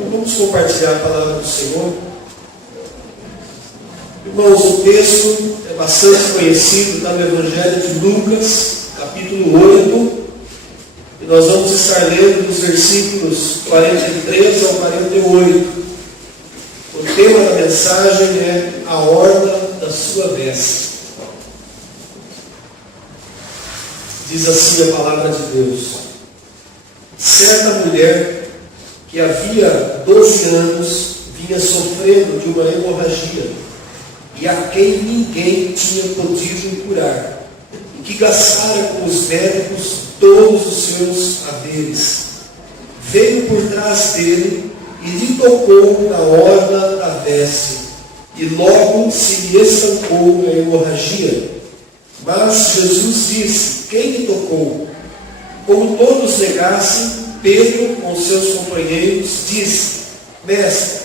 Então vamos compartilhar a palavra do Senhor. Irmãos, o texto é bastante conhecido, está no Evangelho de Lucas, capítulo 8, e nós vamos estar lendo dos versículos 43 ao 48. O tema da mensagem é a orla da sua veste. Diz assim a palavra de Deus: certa mulher que havia 12 anos vinha sofrendo de uma hemorragia, e a quem ninguém tinha podido curar, e que gastara com os médicos todos os seus haveres. Veio por trás dele e lhe tocou na orla da veste, e logo se lhe estancou a hemorragia. Mas Jesus disse: quem lhe tocou? Como todos negassem, Pedro, com seus companheiros, disse: mestre,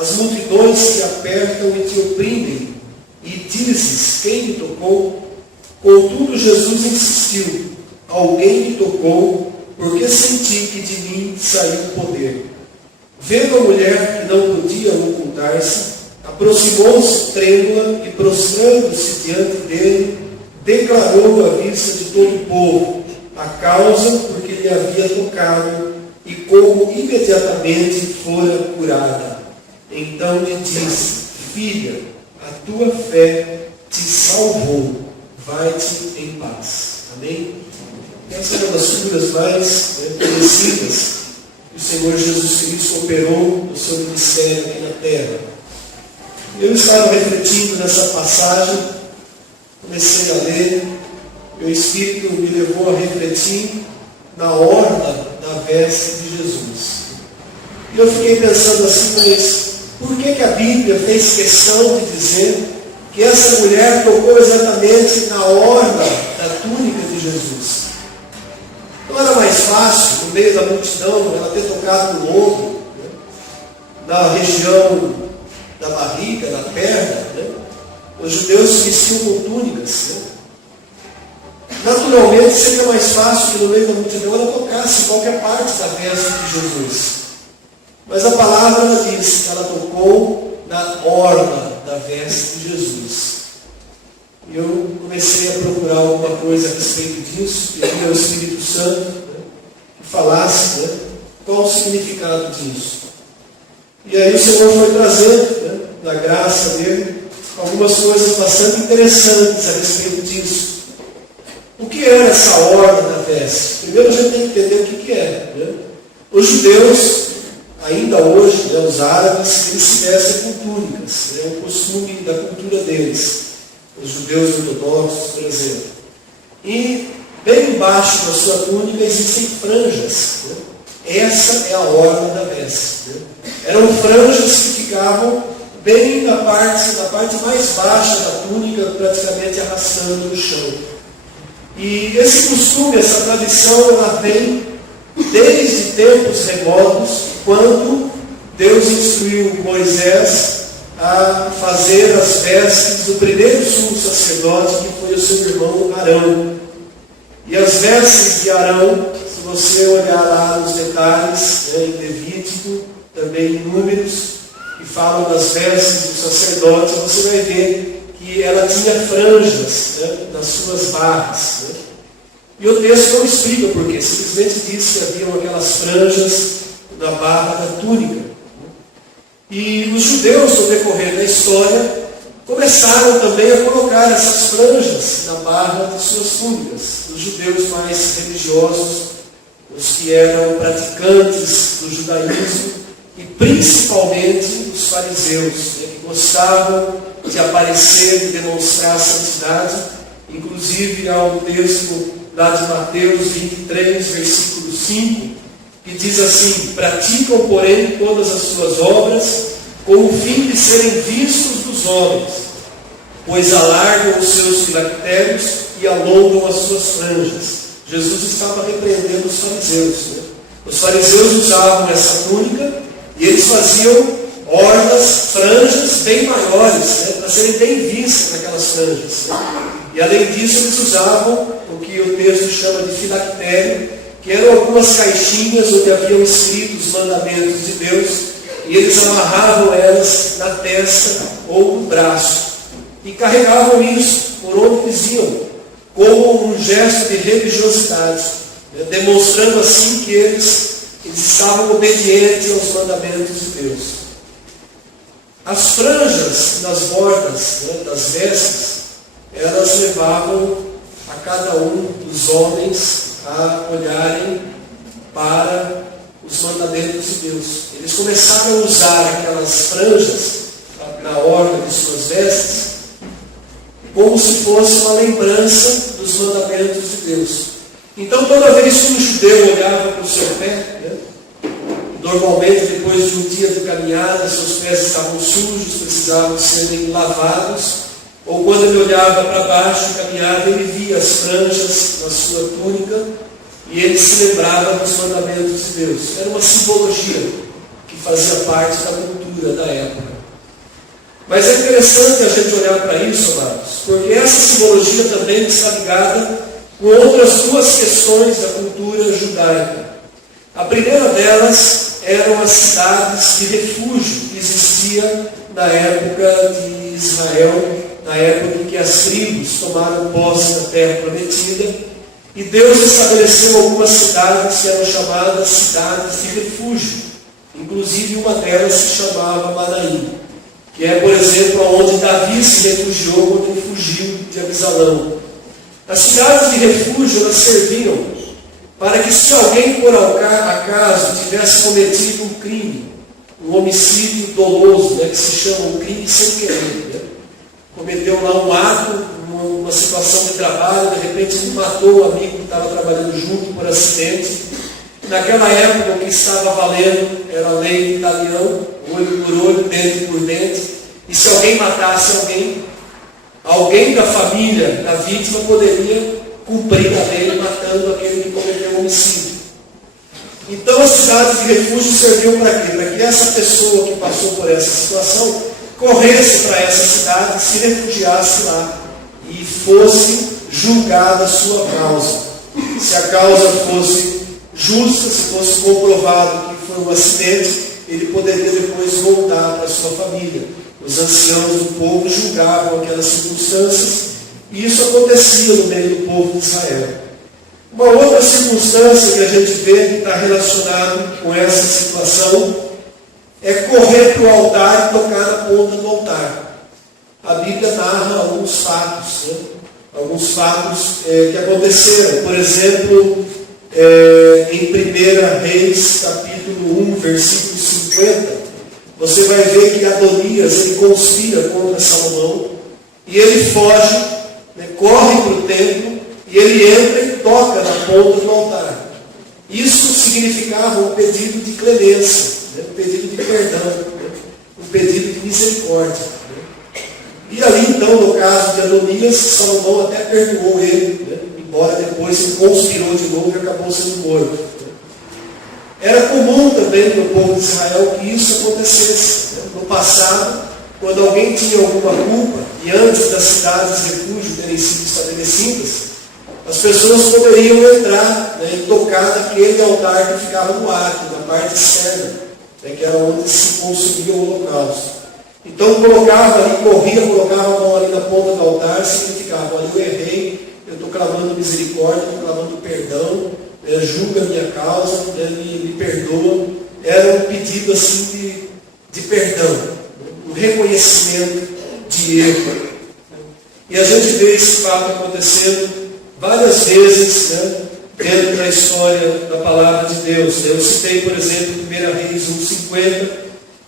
as multidões te apertam e te oprimem, e dizes: quem lhe tocou? Contudo, Jesus insistiu: alguém me tocou, porque senti que de mim saiu o poder. Vendo a mulher que não podia ocultar-se, aproximou-se trêmula e, prostrando-se diante dele, declarou à vista de todo o povo a causa por que lhe havia tocado e como imediatamente fora curada. Então lhe disse: filha, a tua fé te salvou, vai-te em paz. Amém? Essa é uma das curas mais conhecidas que o Senhor Jesus Cristo operou no seu ministério aqui na terra. Eu estava refletindo nessa passagem, comecei a ler, e o Espírito me levou a refletir na orla da veste de Jesus. E eu fiquei pensando assim, mas por que a Bíblia fez questão de dizer que essa mulher tocou exatamente na orla da túnica de Jesus? Não era mais fácil, no meio da multidão, ela ter tocado no ombro, na região da barriga, da perna? Os judeus se vestiam com túnicas. Naturalmente seria mais fácil que no meio da multidão ela tocasse em qualquer parte da veste de Jesus. Mas a palavra diz que ela tocou na orla da veste de Jesus. E eu comecei a procurar alguma coisa a respeito disso, pedi ao Espírito Santo que falasse qual o significado disso. E aí o Senhor foi trazendo, da graça dele, algumas coisas bastante interessantes a respeito disso. O que era essa orla da veste? Primeiro a gente tem que entender o que é. Os judeus, ainda hoje, os árabes, eles se vestem com túnicas. É o costume da cultura deles. Os judeus ortodoxos, por exemplo. E bem embaixo da sua túnica existem franjas. Essa é a orla da veste. Eram franjas que ficavam bem na parte mais baixa da túnica, praticamente arrastando no chão. E esse costume, essa tradição, ela vem desde tempos remotos, quando Deus instruiu Moisés a fazer as vestes do primeiro sumo sacerdote, que foi o seu irmão Arão. E as vestes de Arão, se você olhar lá nos detalhes, em Levítico, também em Números, que falam das vestes do sacerdote, você vai ver que ela tinha franjas nas suas barras. E o texto não explica por quê, simplesmente diz que haviam aquelas franjas na barra da túnica. E os judeus, no decorrer da história, começaram também a colocar essas franjas na barra de suas túnicas. Os judeus mais religiosos, os que eram praticantes do judaísmo, e principalmente os fariseus, que gostavam de aparecer, de demonstrar a santidade. Inclusive há um texto lá de Mateus 23, versículo 5, que diz assim: praticam, porém, todas as suas obras com o fim de serem vistos dos homens, pois alargam os seus filactérios e alongam as suas franjas. Jesus estava repreendendo os fariseus. Os fariseus usavam essa túnica e eles faziam orlas, franjas bem maiores, para serem bem vistas naquelas franjas. E além disso, eles usavam o que o texto chama de filactério, que eram algumas caixinhas onde haviam escritos os mandamentos de Deus, e eles amarravam elas na testa ou no braço, e carregavam isso por onde eles iam, como um gesto de religiosidade, demonstrando assim que eles estavam obedientes aos mandamentos de Deus. As franjas nas bordas das vestes, elas levavam a cada um dos homens a olharem para os mandamentos de Deus. Eles começaram a usar aquelas franjas na orla de suas vestes como se fosse uma lembrança dos mandamentos de Deus. Então, toda vez que um judeu olhava para o seu pé, normalmente depois de um dia de caminhada, seus pés estavam sujos, precisavam serem lavados, ou quando ele olhava para baixo, caminhava, ele via as franjas na sua túnica, e ele se lembrava dos mandamentos de Deus. Era uma simbologia que fazia parte da cultura da época. Mas é interessante a gente olhar para isso, amados, porque essa simbologia também está ligada com outras duas questões da cultura judaica. A primeira delas eram as cidades de refúgio que existia na época de Israel, na época em que as tribos tomaram posse da terra prometida, e Deus estabeleceu algumas cidades que eram chamadas cidades de refúgio. Inclusive uma delas se chamava Manaim, que é, por exemplo, onde Davi se refugiou quando ele fugiu de Absalão. As cidades de refúgio, elas serviam para que, se alguém por acaso tivesse cometido um crime, um homicídio doloso, que se chama um crime sem querer, cometeu lá um ato, uma situação de trabalho, de repente ele matou o amigo que estava trabalhando junto por acidente. Naquela época, o que estava valendo era a lei italiana, olho por olho, dente por dente, e se alguém matasse alguém da família da vítima poderia cumprir a lei matando aquele que cometeu o homicídio. Então as cidades de refúgio serviam para quê? Para que essa pessoa que passou por essa situação corresse para essa cidade, se refugiasse lá e fosse julgada a sua causa. Se a causa fosse justa, se fosse comprovado que foi um acidente, ele poderia depois voltar para a sua família. Os anciãos do povo julgavam aquelas circunstâncias, e isso acontecia no meio do povo de Israel. Uma outra circunstância que a gente vê que está relacionado com essa situação é correr para o altar e tocar na ponta do altar. A Bíblia narra alguns fatos, que aconteceram. Por exemplo, em 1 Reis, capítulo 1, versículo 50, você vai ver que Adonias, ele conspira contra Salomão, e ele foge, corre para o templo, e ele entra e toca na ponta do altar. Isso significava um pedido de clemência, um pedido de perdão, um pedido de misericórdia. E ali então, no caso de Adonias, Salomão até perdoou ele, embora depois ele conspirou de novo e acabou sendo morto. Era comum também no povo de Israel que isso acontecesse. No passado, quando alguém tinha alguma culpa, e antes das cidades de refúgio terem sido estabelecidas, as pessoas poderiam entrar e tocar naquele altar que ficava no átrio, na parte externa, que era onde se consumia o holocausto. Então colocava ali, colocava a mão ali na ponta do altar, significava: olha, eu errei, eu estou clamando misericórdia, estou clamando perdão, julga a minha causa, me perdoa. Era um pedido assim de perdão, um reconhecimento de erro. E a gente vê esse fato acontecendo várias vezes dentro da história da palavra de Deus. Eu citei, por exemplo, 1 Reis 1,50,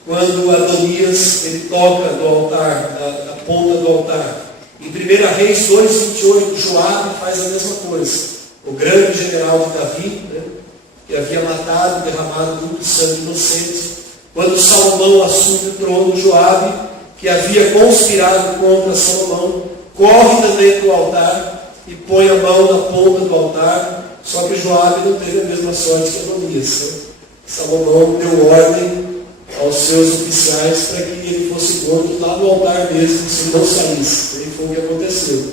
quando Adonias ele toca no altar, na ponta do altar. Em 1 Reis 2,28, Joabe faz a mesma coisa. O grande general de Davi, que havia matado, derramado muito sangue inocente. Quando Salomão assume o trono, Joabe, que havia conspirado contra Salomão, corre também para o altar e põe a mão na ponta do altar. Só que Joabe não teve a mesma sorte que Adonias. Salomão deu ordem aos seus oficiais para que ele fosse morto lá no altar mesmo, se não saísse. E foi o que aconteceu.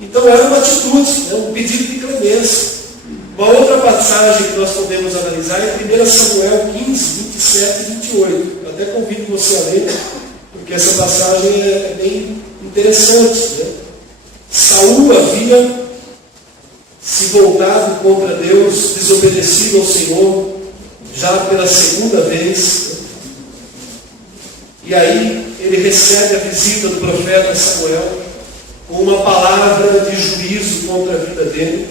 Então era uma atitude, um pedido de clemência. Uma outra passagem que nós podemos analisar é 1 Samuel 15, 27 e 28. até convido você a ler, porque essa passagem é bem interessante, né? Saul havia se voltado contra Deus, desobedecido ao Senhor, já pela segunda vez. E aí ele recebe a visita do profeta Samuel com uma palavra de juízo contra a vida dele.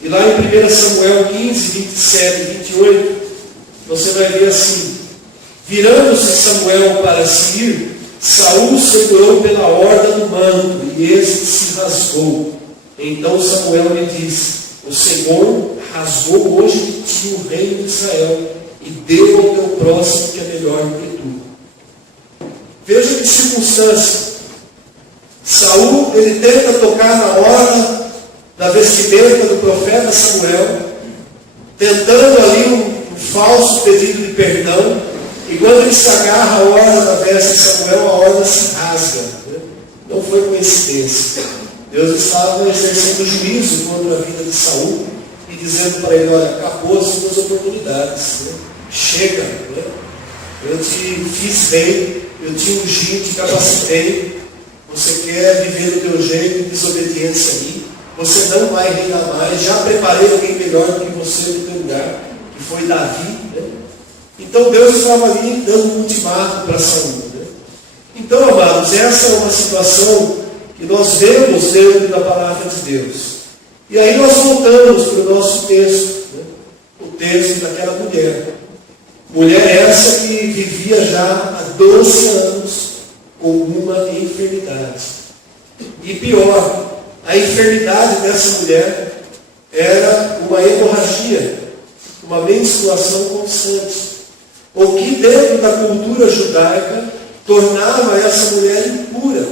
E lá em 1 Samuel 15, 27 e 28, você vai ver assim: virando-se Samuel para se ir, Saul segurou pela orla do manto, e este se rasgou. Então Samuel lhe disse: o Senhor rasgou hoje de ti o reino de Israel, e deu ao teu próximo que é melhor do que tu. Veja que circunstância. Saul, ele tenta tocar na orla da vestimenta do profeta Samuel, tentando ali um falso pedido de perdão, e quando ele se agarra a orla da veste de Samuel, a orla se rasga. Não foi coincidência. Deus estava exercendo juízo contra a vida de Saul e dizendo para ele: olha, acabou as suas oportunidades, né? Chega, né? Eu te fiz bem, eu te ungi, te capacitei, você quer viver do teu jeito de desobediência a mim, você não vai reinar mais, já preparei alguém melhor do que você no teu lugar, que foi Davi, né? Então Deus estava ali dando um ultimato para Saul, né? Então, amados, essa é uma situação que nós vemos dentro da palavra de Deus. E aí nós voltamos para o nosso texto, né? O texto daquela mulher. Mulher essa que vivia já há 12 anos com uma enfermidade. E pior, a enfermidade dessa mulher era uma hemorragia, uma menstruação constante. O que dentro da cultura judaica tornava essa mulher impura.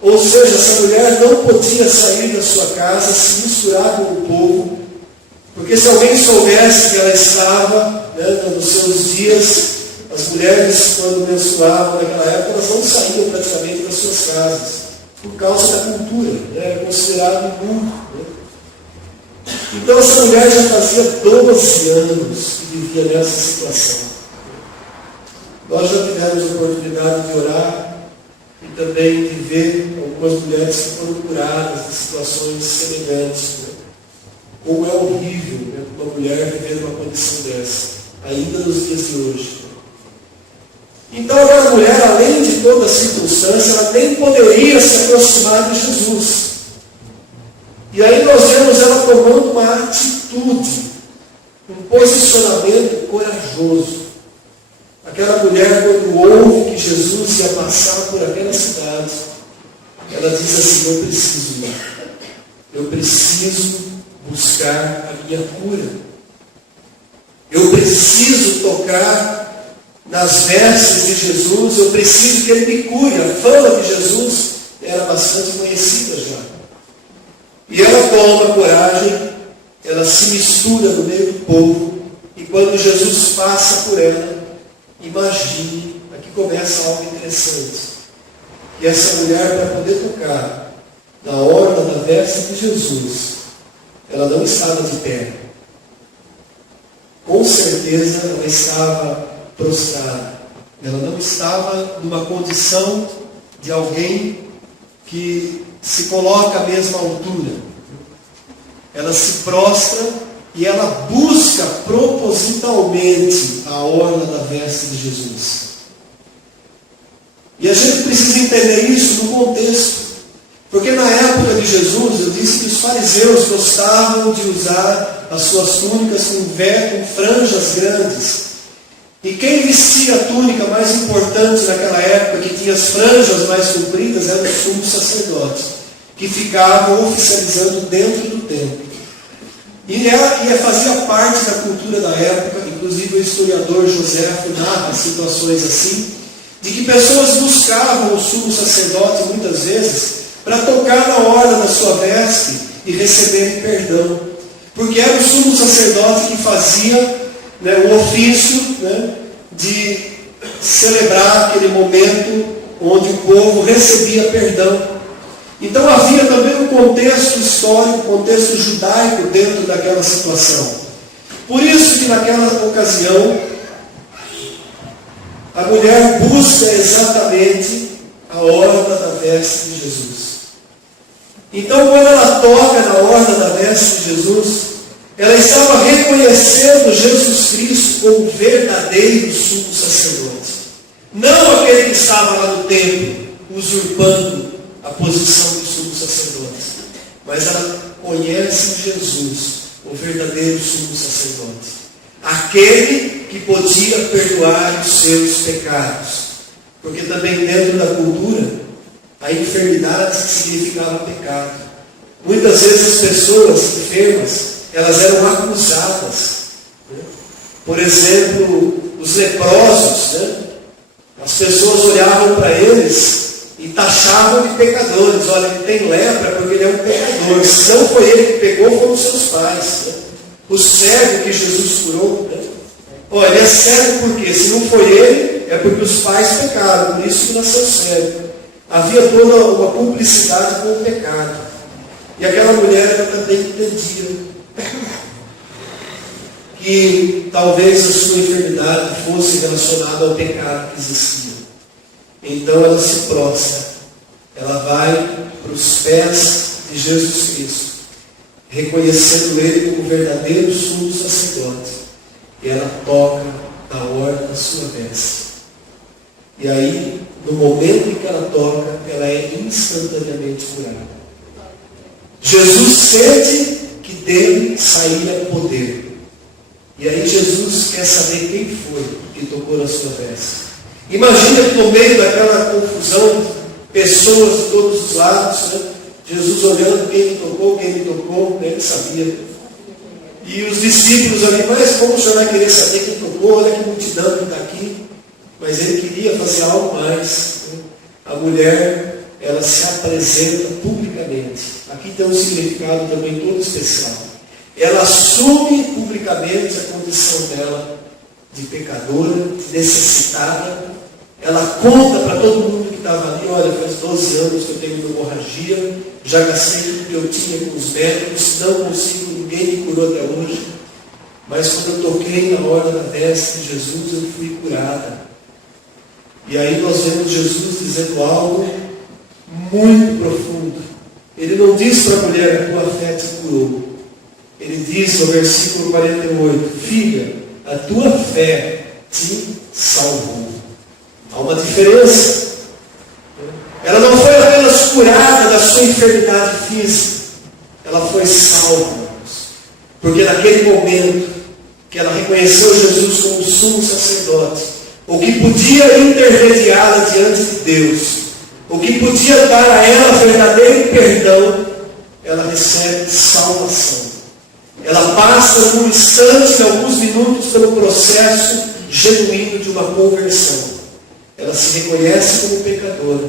Ou seja, essa mulher não podia sair da sua casa, se misturar com o povo, porque se alguém soubesse que ela estava, né, nos seus dias, as mulheres, quando menstruavam naquela época, elas não saíam praticamente das suas casas, por causa da cultura, né, era considerado imundo. Né? Então essa mulher já fazia 12 anos que vivia nessa situação. Nós já tivemos a oportunidade de orar e também de ver algumas mulheres que foram curadas de situações semelhantes. Né? Como é horrível, né, uma mulher viver uma condição dessa, ainda nos dias de hoje. Então aquela mulher, além de toda a circunstância, ela nem poderia se aproximar de Jesus. E aí nós vemos ela tomando uma atitude, um posicionamento corajoso. Aquela mulher, quando ouve que Jesus ia passar por aquela cidade, ela diz assim: eu preciso ir, eu preciso buscar a minha cura, eu preciso tocar nas vestes de Jesus, eu preciso que Ele me cure. A fama de Jesus era bastante conhecida já. E ela toma coragem, ela se mistura no meio do povo, e quando Jesus passa por ela, imagine, aqui começa algo interessante, que essa mulher, para poder tocar na orla da veste de Jesus, ela não estava de pé. Com certeza ela estava prostrada. Ela não estava numa condição de alguém que se coloca à mesma altura. Ela se prostra e ela busca propositalmente a orla da veste de Jesus. E a gente precisa entender isso no contexto. Porque na época de Jesus, eu disse que os fariseus gostavam de usar as suas túnicas com franjas grandes. E quem vestia a túnica mais importante naquela época, que tinha as franjas mais compridas, era o sumo sacerdote, que ficava oficializando dentro do templo. E fazia parte da cultura da época, inclusive o historiador Joséfo narra situações assim, de que pessoas buscavam o sumo sacerdote muitas vezes para tocar na orla da sua veste e receber perdão. Porque era o sumo sacerdote que fazia, né, o ofício, né, de celebrar aquele momento onde o povo recebia perdão. Então havia também um contexto histórico, um contexto judaico dentro daquela situação. Por isso que naquela ocasião, A mulher busca exatamente a orla da veste de Jesus. Então, quando ela toca na orla da veste de Jesus, ela estava reconhecendo Jesus Cristo como verdadeiro sumo sacerdote. Não aquele que estava lá no templo, usurpando a posição do sumo sacerdote. Mas ela conhece Jesus, o verdadeiro sumo sacerdote. Aquele que podia perdoar os seus pecados. Porque também dentro da cultura, a enfermidade significava pecado. Muitas vezes as pessoas enfermas, elas eram acusadas. Né? Por exemplo, os leprosos, né? As pessoas olhavam para eles e taxavam de pecadores. Olha, ele tem lepra porque ele é um pecador. Se não foi ele que pegou, foram os seus pais. Né? O cego que Jesus curou. Né? Olha, ele é cego porque se não foi ele, é porque os pais pecaram. Por isso que nasceu cego. Havia toda uma cumplicidade com o pecado. E aquela mulher ela também entendia que talvez a sua enfermidade fosse relacionada ao pecado que existia. Então ela se prostra. Ela vai para os pés de Jesus Cristo, reconhecendo Ele como verdadeiro sumo sacerdote. E ela toca na orla da sua veste. E aí, no momento em que ela toca, ela é instantaneamente curada. Jesus sente que dele saía poder. E aí Jesus quer saber quem foi que tocou na sua veste. Imagina que no meio daquela confusão, pessoas de todos os lados, né? Jesus olhando quem me tocou, ele sabia. E os discípulos ali, mas como o senhor vai querer saber quem tocou? Olha que multidão que está aqui. Mas ele queria fazer algo mais. Né? A mulher, ela se apresenta publicamente. Aqui tem um significado também todo especial. Ela assume publicamente a condição dela de pecadora, de necessitada. Ela conta para todo mundo que estava ali, olha, faz 12 anos que eu tenho hemorragia, já gastei tudo que eu tinha com os médicos, não consigo, ninguém me curou até hoje. Mas quando eu toquei na orla da veste de Jesus, eu fui curada. E aí nós vemos Jesus dizendo algo muito profundo. Ele não diz para a mulher, a tua fé te curou. Ele diz no versículo 48, filha, a tua fé te salvou. Há uma diferença. Ela não foi apenas curada da sua enfermidade física, ela foi salva. Porque naquele momento que ela reconheceu Jesus como sumo sacerdote, o que podia intermediá-la diante de Deus, o que podia dar a ela verdadeiro perdão, ela recebe salvação. Ela passa num instante, em alguns minutos, pelo processo genuíno de uma conversão. Ela se reconhece como pecadora,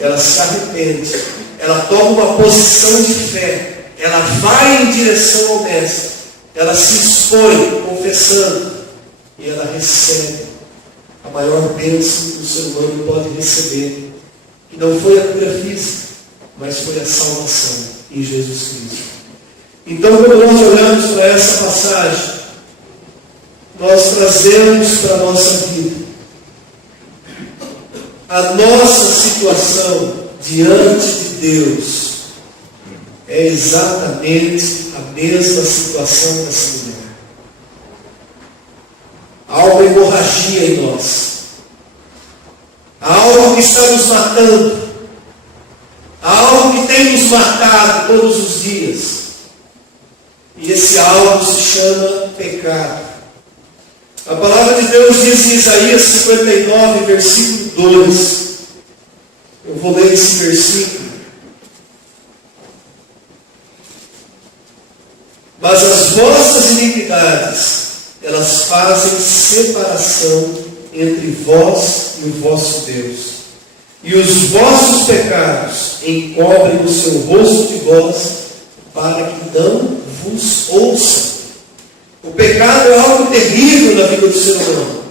ela se arrepende, ela toma uma posição de fé, ela vai em direção ao Mestre, ela se expõe, confessando, e ela recebe a maior bênção que o ser humano pode receber, que não foi a cura física, mas foi a salvação em Jesus Cristo. Então, quando nós olhamos para essa passagem, nós trazemos para a nossa vida a nossa situação diante de Deus é exatamente a mesma situação dessa mulher. Há uma hemorragia em nós. Há algo que está nos matando. Há algo que tem nos matado todos os dias. E esse algo se chama pecado. A palavra de Deus diz em Isaías 59, versículo 2. Eu vou ler esse versículo. Mas as vossas iniquidades, elas fazem separação entre vós e o vosso Deus. E os vossos pecados encobrem o seu rosto de vós, para que não vos ouçam. O pecado é algo terrível na vida do ser humano.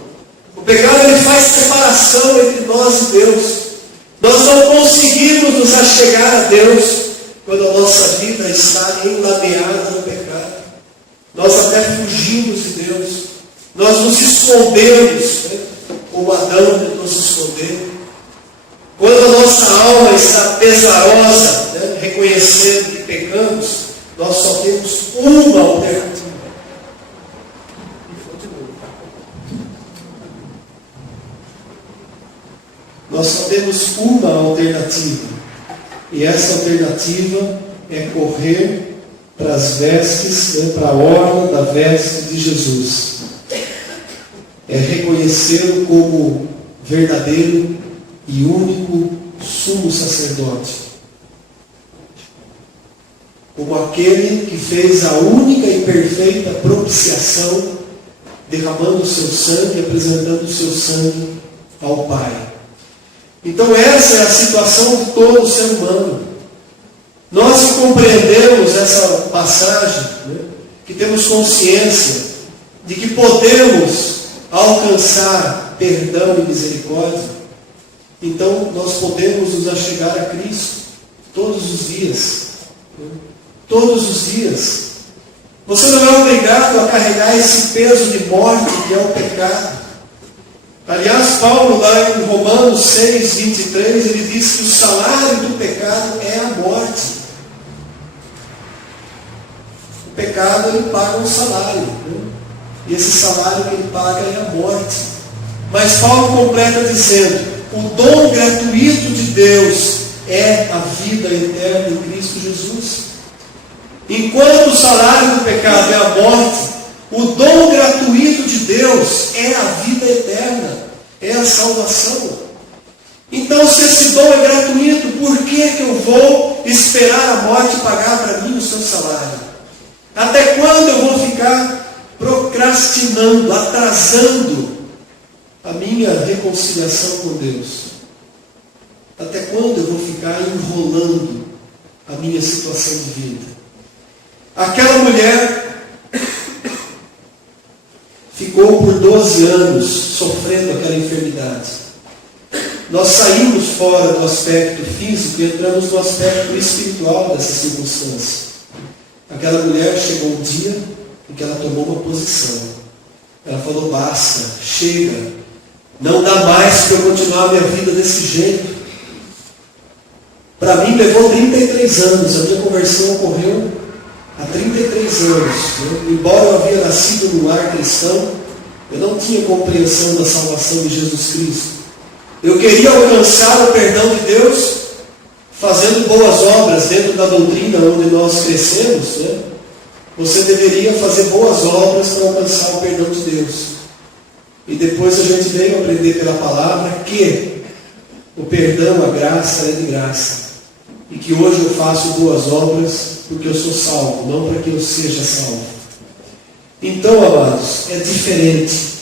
O pecado ele faz separação entre nós e Deus. Nós não conseguimos nos achegar a Deus quando a nossa vida está enlameada no pecado. Nós até fugimos de Deus. Nós nos escondemos, né? como Adão tentou se esconder. Quando a nossa alma está pesarosa, né, reconhecendo que pecamos, nós só temos uma alternativa. Nós só temos uma alternativa. E essa alternativa é correr para as vestes, né, para a orla da veste de Jesus. É reconhecê-lo como verdadeiro e único sumo sacerdote. Como aquele que fez a única e perfeita propiciação, derramando o seu sangue, apresentando o seu sangue ao Pai. Então essa é a situação de todo ser humano. Nós que compreendemos essa passagem, né, que temos consciência de que podemos alcançar perdão e misericórdia, então nós podemos nos achegar a Cristo todos os dias. Né? Todos os dias. Você não é obrigado a carregar esse peso de morte que é o pecado. Aliás, Paulo, lá em Romanos 6, 23, ele diz que o salário do pecado é a morte. O pecado, ele paga um salário. Né? E esse salário que ele paga é a morte. Mas Paulo completa dizendo: o dom gratuito de Deus é a vida eterna em Cristo Jesus. Enquanto o salário do pecado é a morte, o dom gratuito de Deus é a vida eterna, é a salvação. Então, se esse dom é gratuito, por que eu vou esperar a morte pagar para mim o seu salário? Até quando eu vou ficar procrastinando, atrasando a minha reconciliação com Deus? Até quando eu vou ficar enrolando a minha situação de vida? Aquela mulher ficou por 12 anos sofrendo aquela enfermidade. Nós saímos fora do aspecto físico e entramos no aspecto espiritual dessa circunstância. Aquela mulher chegou um dia em que ela tomou uma posição. Ela falou: basta, chega, não dá mais para eu continuar a minha vida desse jeito. Para mim levou 33 anos, a minha conversão ocorreu há 33 anos. Né? Embora eu havia nascido num lar cristão, eu não tinha compreensão da salvação de Jesus Cristo. Eu queria alcançar o perdão de Deus fazendo boas obras dentro da doutrina onde nós crescemos. Né? Você deveria fazer boas obras para alcançar o perdão de Deus. E depois a gente veio aprender pela palavra que o perdão, a graça é de graça. E que hoje eu faço boas obras porque eu sou salvo, não para que eu seja salvo. Então, amados, é diferente.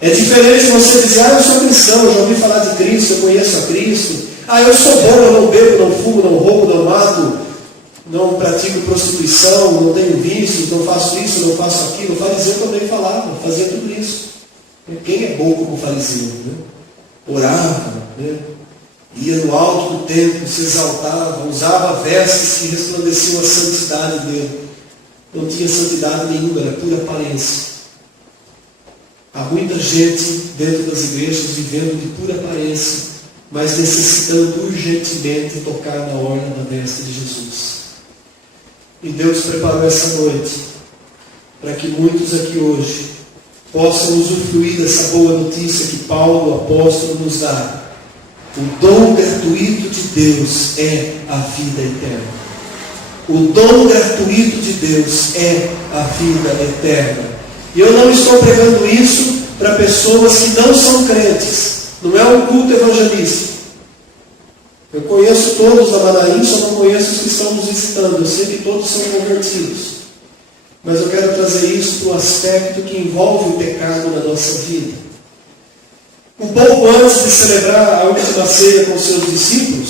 É diferente você dizer: eu sou cristão, eu já ouvi falar de Cristo, eu conheço a Cristo. Eu sou bom, eu não bebo, não fumo, não roubo, não mato, não pratico prostituição, não tenho vícios, não faço isso, não faço aquilo. O fariseu também falava, fazia tudo isso. Quem é bom como fariseu? Né? Orava, né? Ia no alto do templo, se exaltava, usava vestes que resplandeciam a santidade dele. Não tinha santidade nenhuma, era pura aparência. Há muita gente dentro das igrejas vivendo de pura aparência, mas necessitando urgentemente tocar na orla da veste de Jesus. E Deus preparou essa noite para que muitos aqui hoje possam usufruir dessa boa notícia que Paulo, o apóstolo, nos dá. O dom gratuito de Deus é a vida eterna. O dom gratuito de Deus é a vida eterna. E eu não estou pregando isso para pessoas que não são crentes. Não é um culto evangelístico. Eu conheço todos da Manaim, só não conheço os que estão nos visitando. Eu sei que todos são convertidos. Mas eu quero trazer isso para o aspecto que envolve o pecado na nossa vida. Um pouco antes de celebrar a última ceia com seus discípulos,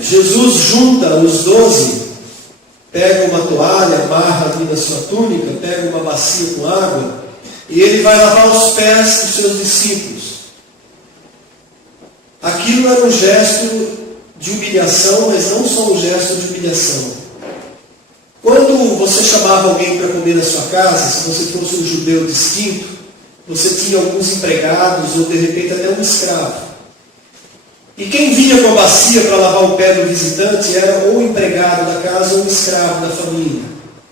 Jesus junta os 12, pega uma toalha, amarra ali na sua túnica, pega uma bacia com água, e ele vai lavar os pés dos seus discípulos. Aquilo era um gesto de humilhação, mas não só um gesto de humilhação. Quando você chamava alguém para comer na sua casa, se você fosse um judeu distinto, você tinha alguns empregados, ou de repente até um escravo. E quem vinha com a bacia para lavar o pé do visitante era ou o empregado da casa ou o escravo da família.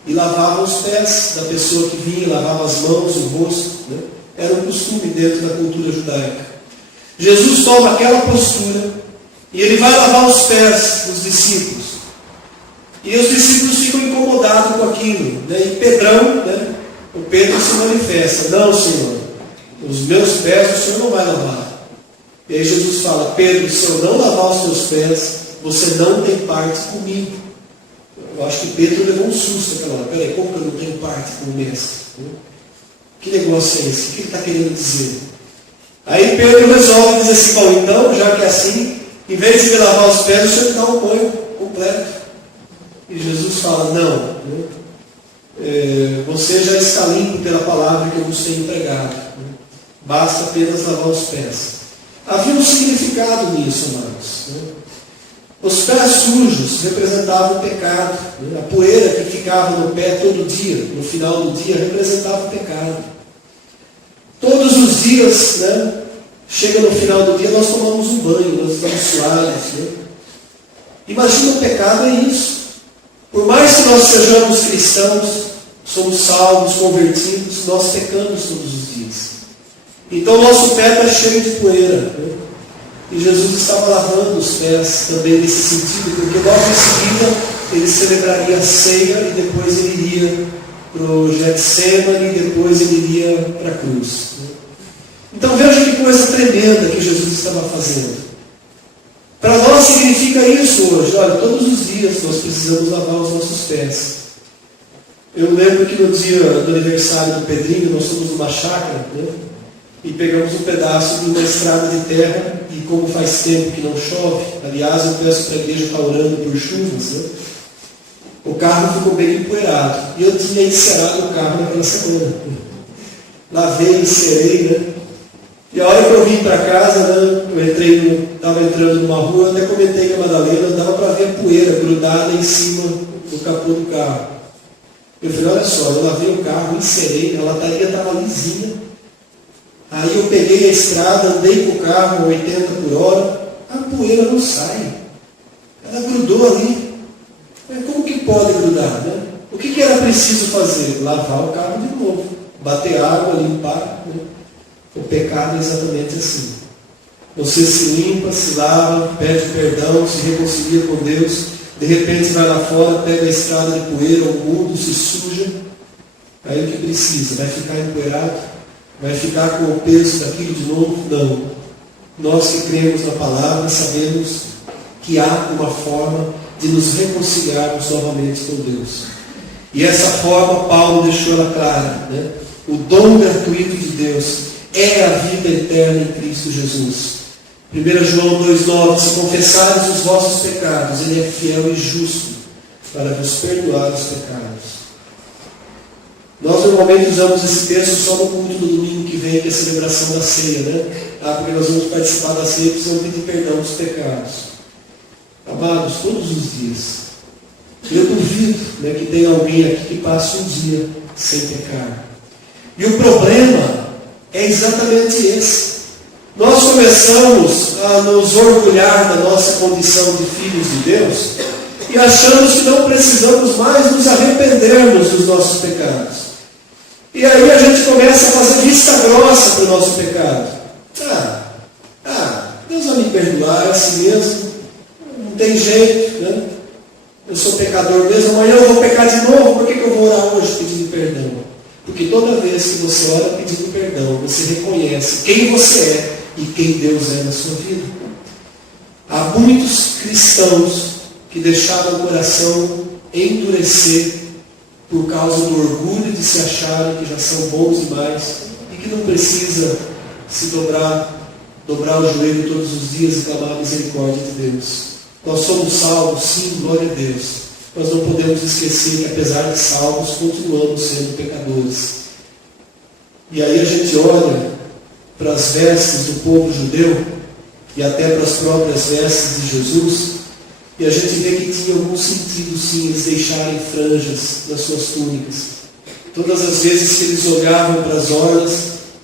E lavava os pés da pessoa que vinha, lavava as mãos, o rosto. Né? Era um costume dentro da cultura judaica. Jesus toma aquela postura e ele vai lavar os pés dos discípulos. E os discípulos ficam incomodados com aquilo. Né? E Pedrão, né? O Pedro se manifesta: não, Senhor, os meus pés o Senhor não vai lavar. E aí Jesus fala: Pedro, se eu não lavar os teus pés, você não tem parte comigo. Eu acho que Pedro levou um susto naquela hora. Peraí, como que eu não tenho parte com o mestre? Que negócio é esse? O que ele está querendo dizer? Aí Pedro resolve dizer assim: bom, então, já que é assim, em vez de me lavar os pés, o Senhor me dá um banho completo. E Jesus fala: não, você já está limpo pela palavra que eu vos tenho entregado. Basta apenas lavar os pés. Havia um significado nisso, amados. Os pés sujos representavam o pecado. A poeira que ficava no pé todo dia, no final do dia, representava o pecado. Todos os dias, chega no final do dia, nós tomamos um banho, nós estamos suados. Imagina, o pecado é isso. Por mais que nós sejamos cristãos, somos salvos, convertidos, nós pecamos todos os dias. Então nosso pé está cheio de poeira. E Jesus estava lavando os pés também nesse sentido, porque logo em seguida ele celebraria a ceia e depois ele iria para o Getsemane e depois ele iria para a cruz. Então veja que coisa tremenda que Jesus estava fazendo. Para nós significa isso hoje. Olha, todos os dias nós precisamos lavar os nossos pés. Eu lembro que no dia do aniversário do Pedrinho, nós fomos numa chácara, e pegamos um pedaço de uma estrada de terra, e como faz tempo que não chove, aliás, eu peço para a igreja estar orando por chuvas, o carro ficou bem empoeirado. E eu tinha encerado o carro naquela semana. Lavei, encerei, E a hora que eu vim para casa, eu estava entrando numa rua, eu até comentei com a Madalena, dava para ver a poeira grudada em cima do capô do carro. Eu falei: olha só, eu lavei o carro, encerei, a lataria estava lisinha. Aí eu peguei a estrada, andei com o carro a 80 por hora, a poeira não sai. Ela grudou ali. Como que pode grudar? O que era preciso fazer? Lavar o carro de novo, bater água, limpar. O pecado é exatamente assim. Você se limpa, se lava, pede perdão, se reconcilia com Deus, de repente vai lá fora, pega a estrada de poeira, o mundo se suja. Aí o que precisa? Vai ficar empoeirado? Vai ficar com o peso daquilo de novo? Não. Nós que cremos na palavra sabemos que há uma forma de nos reconciliarmos novamente com Deus. E essa forma Paulo deixou ela clara. O dom gratuito de Deus é a vida eterna em Cristo Jesus. 1 João 2,9: se confessares os vossos pecados, Ele é fiel e justo para vos perdoar os pecados. Nós normalmente usamos esse texto só no culto do domingo que vem, que é a celebração da ceia, porque nós vamos participar da ceia e precisamos pedir perdão dos pecados. Amados, todos os dias. Eu duvido que tenha alguém aqui que passe um dia sem pecar. E o problema é exatamente esse. Nós começamos a nos orgulhar da nossa condição de filhos de Deus e achamos que não precisamos mais nos arrependermos dos nossos pecados. E aí a gente começa a fazer vista grossa para o nosso pecado. Deus vai me perdoar, é assim mesmo. Não tem jeito, Eu sou pecador mesmo, amanhã eu vou pecar de novo. Por que eu vou orar hoje pedindo perdão? Porque toda vez que você ora pedindo perdão, você reconhece quem você é e quem Deus é na sua vida. Há muitos cristãos que deixaram o coração endurecer por causa do orgulho de se acharem que já são bons demais e que não precisa se dobrar o joelho todos os dias e clamar a misericórdia de Deus. Nós somos salvos, sim, glória a Deus. Nós não podemos esquecer que, apesar de salvos, continuamos sendo pecadores. E aí a gente olha para as vestes do povo judeu e até para as próprias vestes de Jesus, e a gente vê que tinha algum sentido, sim, eles deixarem franjas nas suas túnicas. Todas as vezes que eles olhavam para as orlas,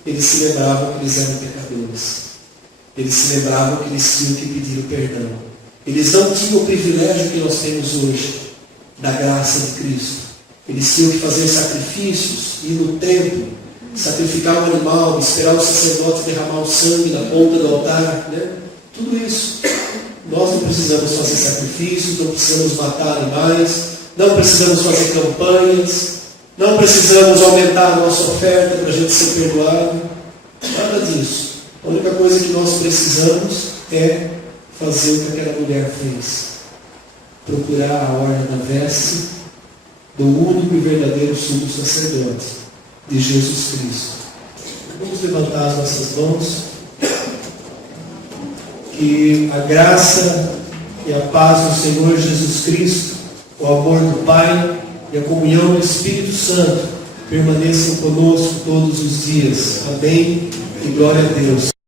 eles se lembravam que eles eram pecadores. Eles se lembravam que eles tinham que pedir o perdão. Eles não tinham o privilégio que nós temos hoje, da graça de Cristo. Eles tinham que fazer sacrifícios, ir no templo, sacrificar um animal, esperar o sacerdote derramar o sangue na ponta do altar, né? Tudo isso. Nós não precisamos fazer sacrifícios, não precisamos matar animais, não precisamos fazer campanhas, não precisamos aumentar a nossa oferta para a gente ser perdoado. Nada disso. A única coisa que nós precisamos é fazer o que aquela mulher fez. Procurar a orla da veste do único e verdadeiro sumo sacerdote, de Jesus Cristo. Vamos levantar as nossas mãos. Que a graça e a paz do Senhor Jesus Cristo, o amor do Pai e a comunhão do Espírito Santo permaneçam conosco todos os dias. Amém e glória a Deus.